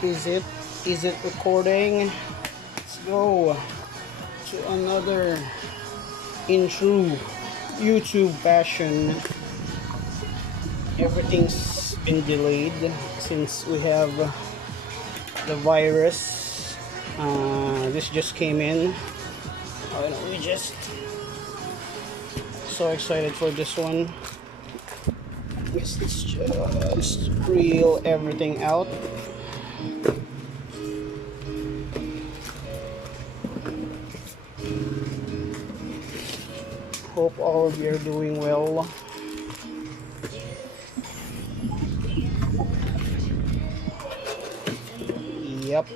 Is it? Is it recording? Let's go to another in true YouTube fashion. Everything's been delayed since we have the virus. This just came in. We just so excited for this one. Let's just reel everything out. Hope all of you are doing well. Yep.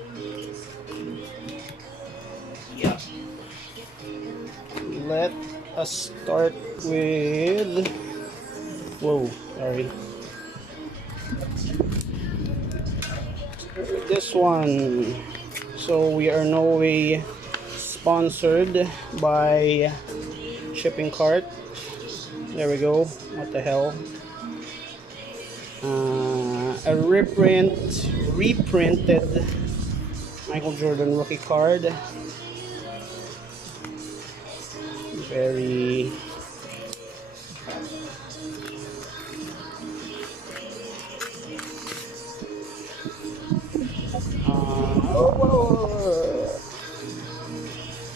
Yep. Let us start with... Whoa, sorry. This one. So we are no way sponsored by shipping cart. There we go. What the hell? A reprinted Michael Jordan rookie card. Very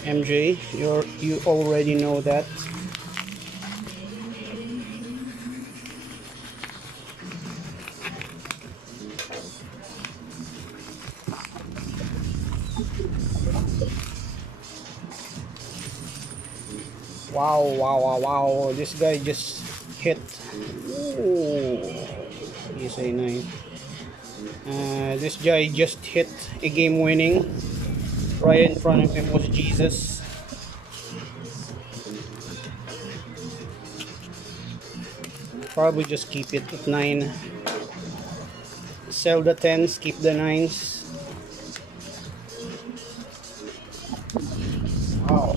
MJ, you already know that. Wow, this guy just hit. Ooh, he's a nice. This guy just hit a game winning. Right in front of him was Jesus. Probably just keep it at 9. Sell the 10s, keep the 9s. Wow,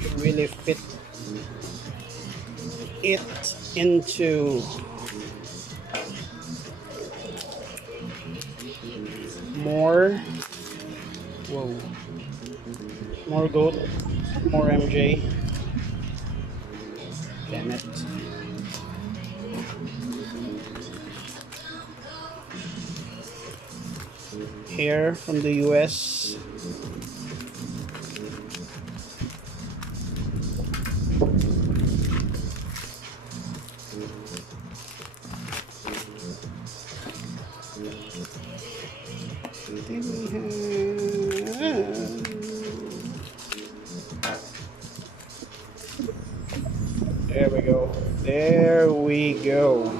you really fit it into more. Whoa, more goat, more MJ. Damn it. Here from the US. There we go. There we go.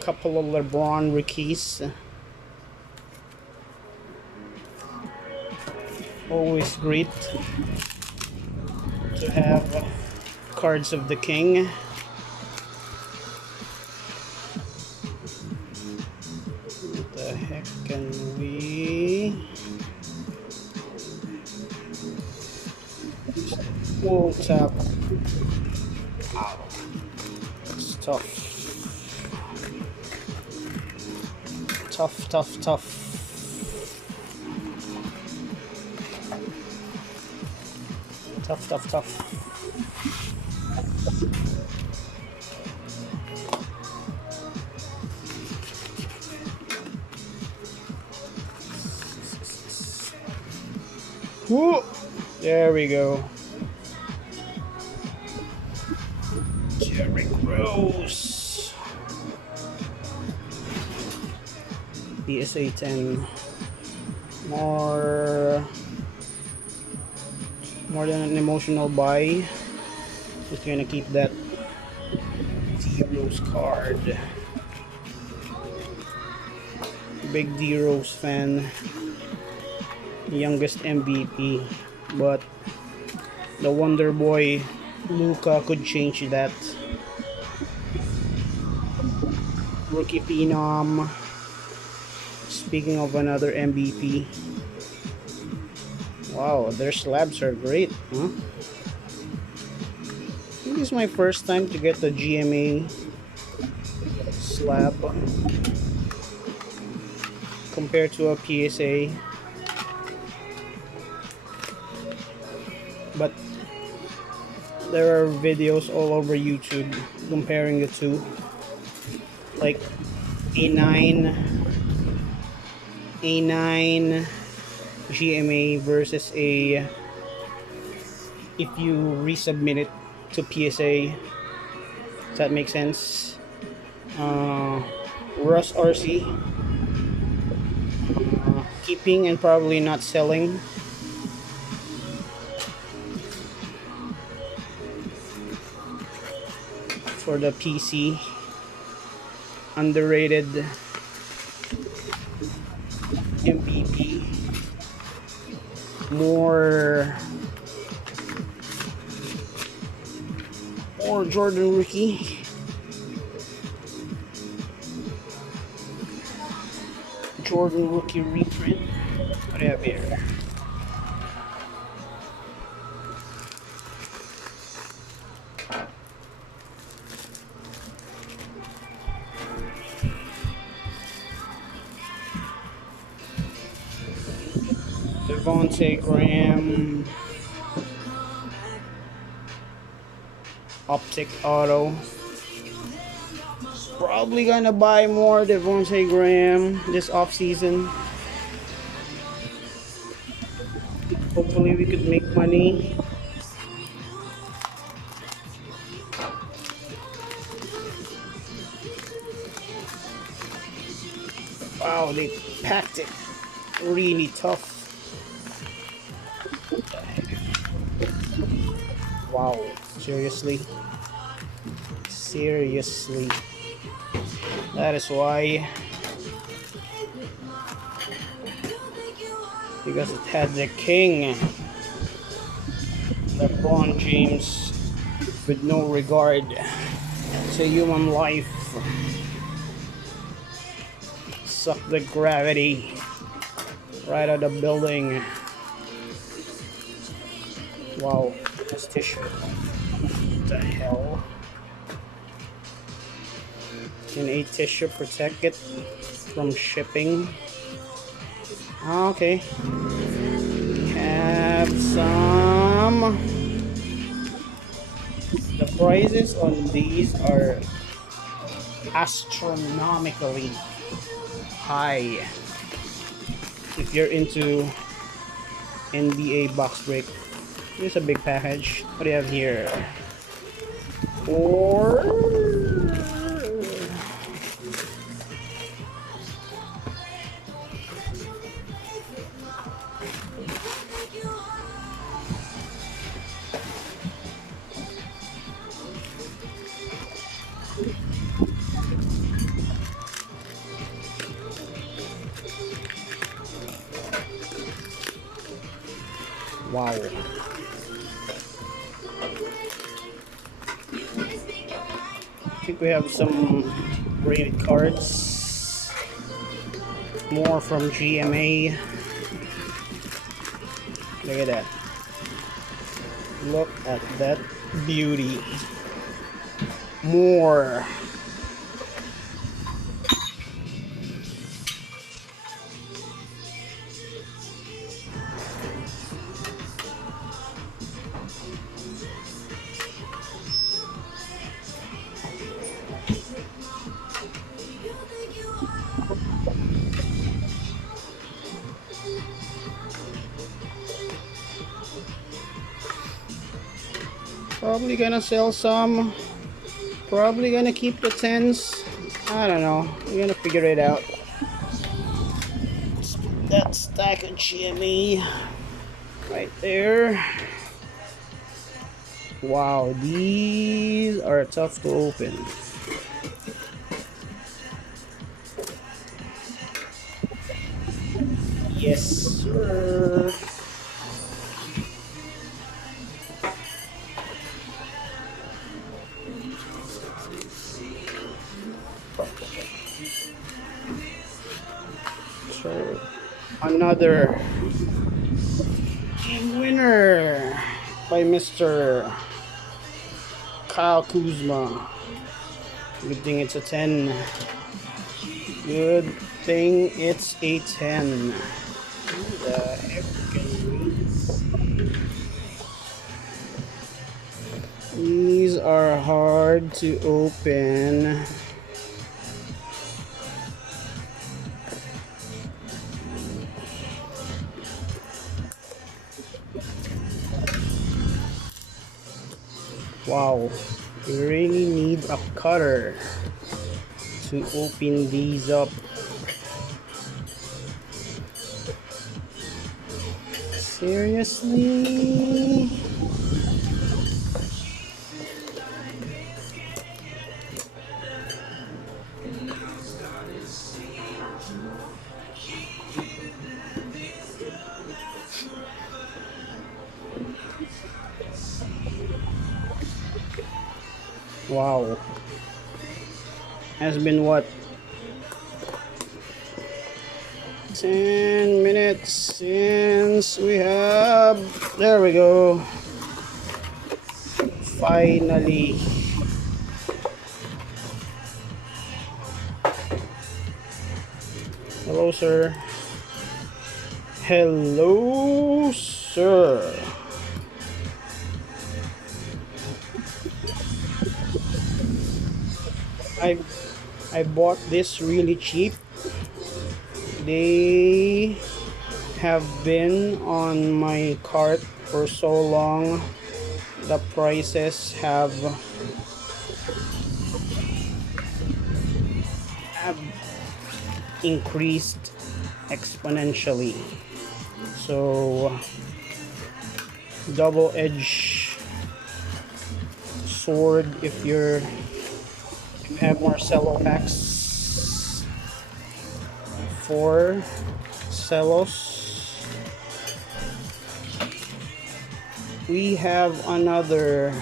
Couple of LeBron rookies. Always great to have cards of the king. What the heck can we... Whoa, tap. Ow. It's tough. Tough. Tough. Whoa. There we go. Jerry Gross. PSA 10. More than an emotional buy. Just gonna keep that D-Rose card. Big D-Rose fan. Youngest MVP. But the Wonder Boy Luka could change that. Rookie Phenom. Speaking of another MVP. Wow, their slabs are great, huh? I think this is my first time to get the GMA slab compared to a PSA, but there are videos all over YouTube comparing the two, like A9 GMA versus a, if you resubmit it to PSA. Does that make sense? Rust RC, keeping and probably not selling. For the PC, underrated MVP, more Jordan rookie. Jordan rookie reprint. What do you have here? Devontae Graham, Optic Auto. Probably gonna buy more Devontae Graham this off season. Hopefully we could make money. Wow, they packed it really tough. Wow, seriously? Seriously. That is why. Because it had the king, LeBron James, with no regard to human life. Suck the gravity right out of the building. Wow, this tissue. What the hell? Can a tissue protect it from shipping? Okay. We have some. The prices on these are astronomically high. If you're into NBA box break, here's a big package. What do you have here? Wow. I think we have some graded cards. More from GMA. Look at that. Look at that beauty. More. Probably gonna sell some. Probably gonna keep the 10s. I don't know. We're gonna figure it out. That stack of GME right there. Wow, these are tough to open. Yes, sir. So, another game winner by Mr. Kyle Kuzma. Good thing it's a 10. Good thing it's a 10. Who the heck can we? These are hard to open. Wow, you really need a cutter to open these up. Seriously? Wow. Has been what? 10 minutes since we have. There we go. Finally. Hello, sir. Hello, sir. I bought this really cheap. They have been on my cart for so long. The prices have increased exponentially. So double-edged sword if you have more cello packs. 4 cellos. We have another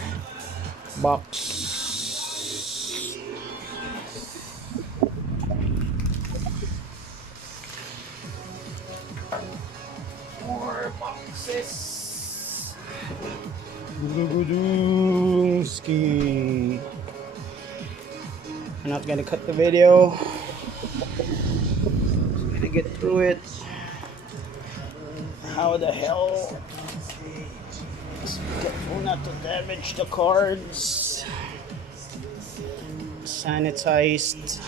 box. More boxes. Ski. I'm not gonna cut the video. Just gonna get through it. How the hell? Just be careful not to damage the cards. Sanitized.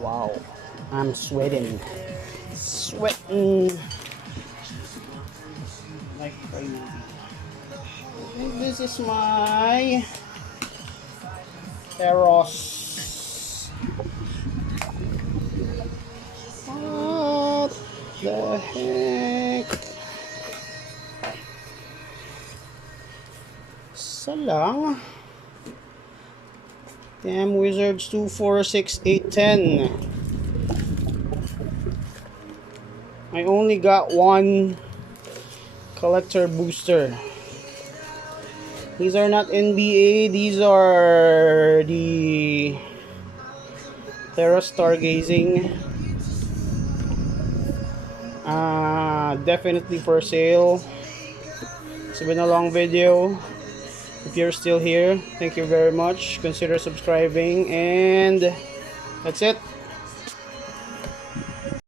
Wow, I'm sweating like crazy. This is my Eros. What the heck? Salang. Damn Wizards 2, 4, 6, 8, 10. I only got one collector booster. These are not NBA, these are the Terra Stargazing. Definitely for sale. It's been a long video. If you're still here, thank you very much. Consider subscribing, and that's it.